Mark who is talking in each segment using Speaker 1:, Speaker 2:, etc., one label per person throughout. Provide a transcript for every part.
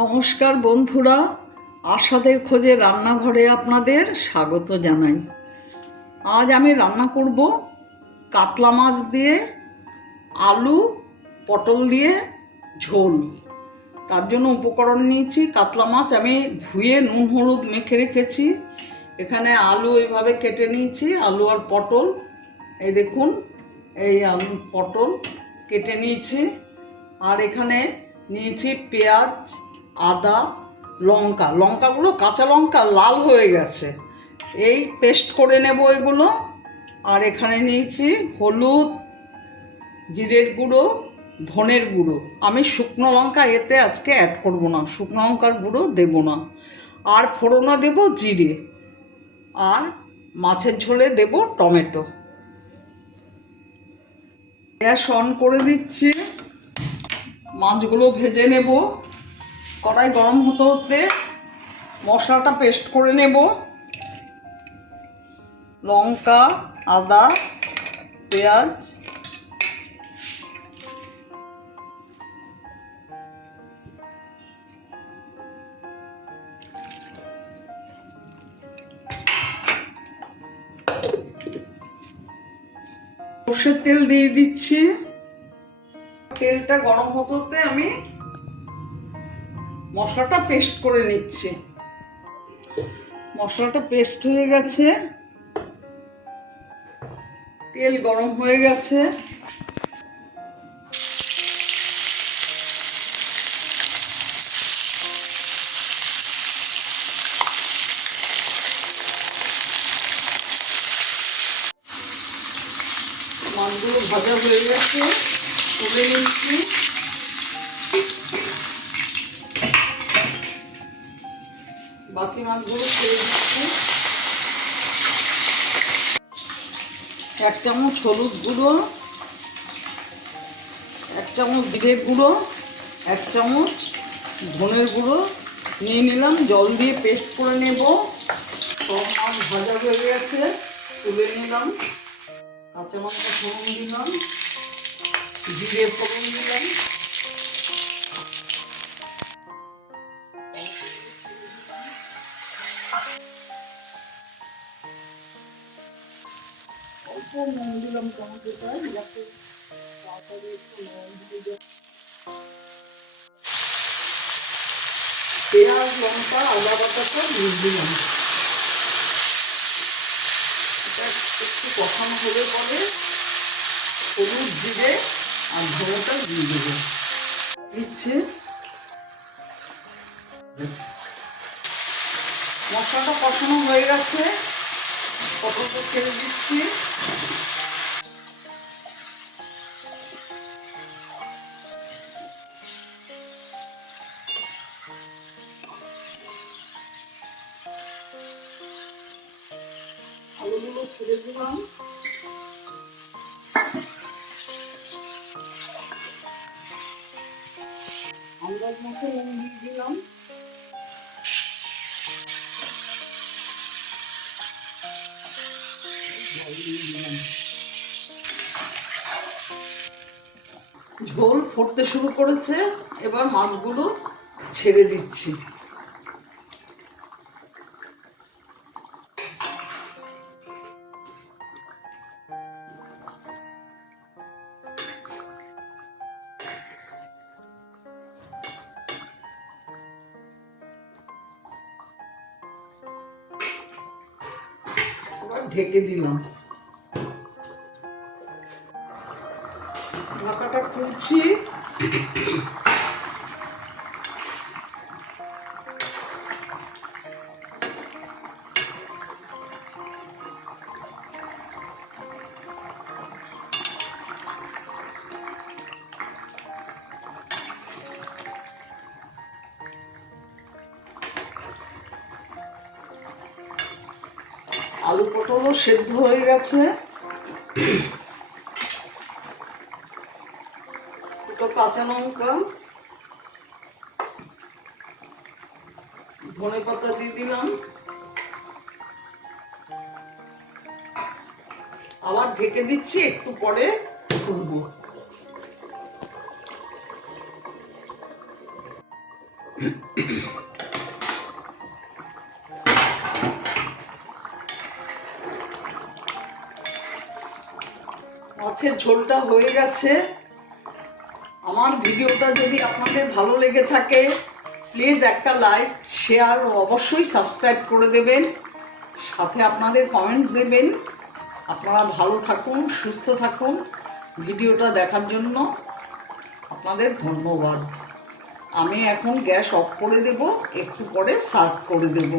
Speaker 1: নমস্কার বন্ধুরা, আশাদের খোঁজে রান্নাঘরে আপনাদের স্বাগত জানাই। আজ আমি রান্না করব কাতলা মাছ দিয়ে, আলু, পটল দিয়ে ঝোল। তার জন্য উপকরণ নিয়েছি কাতলা মাছ। আমি ধুয়ে নুন, হলুদ মেখে রেখেছি। এখানে আলু এইভাবে কেটে নিয়েছি, আলু আর পটল। এই দেখুন, এই আলু, পটল কেটে নিয়েছি। আর এখানে নিয়েছি পেঁয়াজ আদা, লঙ্কা। লঙ্কাগুলো কাঁচা লঙ্কা লাল হয়ে গেছে। এই পেস্ট করে নেব এগুলো। আর এখানে নিয়েছি হলুদ, জিরের গুঁড়ো, ধনের গুঁড়ো। আমি শুকনো লঙ্কা এতে আজকে অ্যাড করব না। শুকনো লঙ্কার গুঁড়ো দেব না। আর ফোড়না দেব জিরে। আর মাছের ঝোলে দেব টমেটো। গ্যাস অন করে দিচ্ছি। মাছগুলো ভেজে নেব। কড়াই গরম হতে হতে মশলাটা পেস্ট করে নেব। লঙ্কা, আদা, পেঁয়াজ। সর্ষের তেল দিয়ে দিচ্ছি। তেলটা গরম হতে হতে আমি মশলাটা পেস্ট করে নিচ্ছি। মশলাটা পেস্ট হয়ে গেছে। তেল গরম হয়ে গেছে। মাছগুলো ভাজা হয়ে গেছে। তুলে নিচ্ছি। বাকি মাছগুলো ছেড়ে দিচ্ছি। এক চামচ হলুদ গুঁড়ো, এক চামচ জিরের গুঁড়ো, এক চামচ ধনের গুঁড়ো। নিয়ে নিলাম, জল দিয়ে পেস্ট করে নেব। সব মাছ ভাজা হয়ে গেছে, তুলে নিলাম। কাঁচা লঙ্কা ফোড়ন দিলাম, জিরে ফোড়ন দিলাম। অল্প নুন দিলাম টমেটোটায় যাতে তাড়াতাড়ি একটু নুন দেব। পেঁয়াজ লঙ্কা আদা বাটাটা দিয়ে দিলাম এটা একটু কষানো হলে পরে হলুদ জিরে আর ধনেটা দিয়ে দেবো দিচ্ছে মশলাটা কষানো হয়ে গেছে পটলটা ছেড়ে দিচ্ছি। আলুগুলো ছেড়ে দিলাম। আন্দাজ মতো নুন দিয়ে দিলাম। ঝোল ফুটতে শুরু করেছে এবার মাছগুলো ছেড়ে দিচ্ছি। ঢেকে দিলাম। ঢাকাটা খুলছি। আলু পটলও সেদ্ধ হয়ে গেছে। দুটো কাঁচা লঙ্কা, ধনে পাতা দিয়ে দিলাম। আবার ঢেকে দিচ্ছি, একটু পরে তুলবো মাছের ঝোলটা হয়ে গেছে। আমার ভিডিওটা যদি আপনাদের ভালো লেগে থাকে প্লিজ একটা লাইক শেয়ার ও অবশ্যই সাবস্ক্রাইব করে দেবেন। সাথে আপনাদের কমেন্টস দেবেন। আপনারা ভালো থাকুন, সুস্থ থাকুন ভিডিওটা দেখার জন্য। আপনাদের ধন্যবাদ। আমি এখন গ্যাস অফ করে দেব, একটু পরে সার্ভ করে দেব।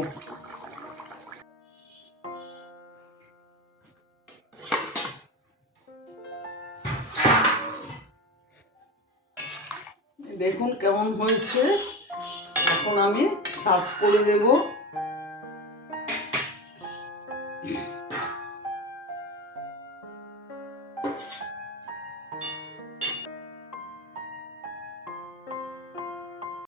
Speaker 1: দেখুন কেমন হয়েছে। এখন আমি সাফ করে দেবো।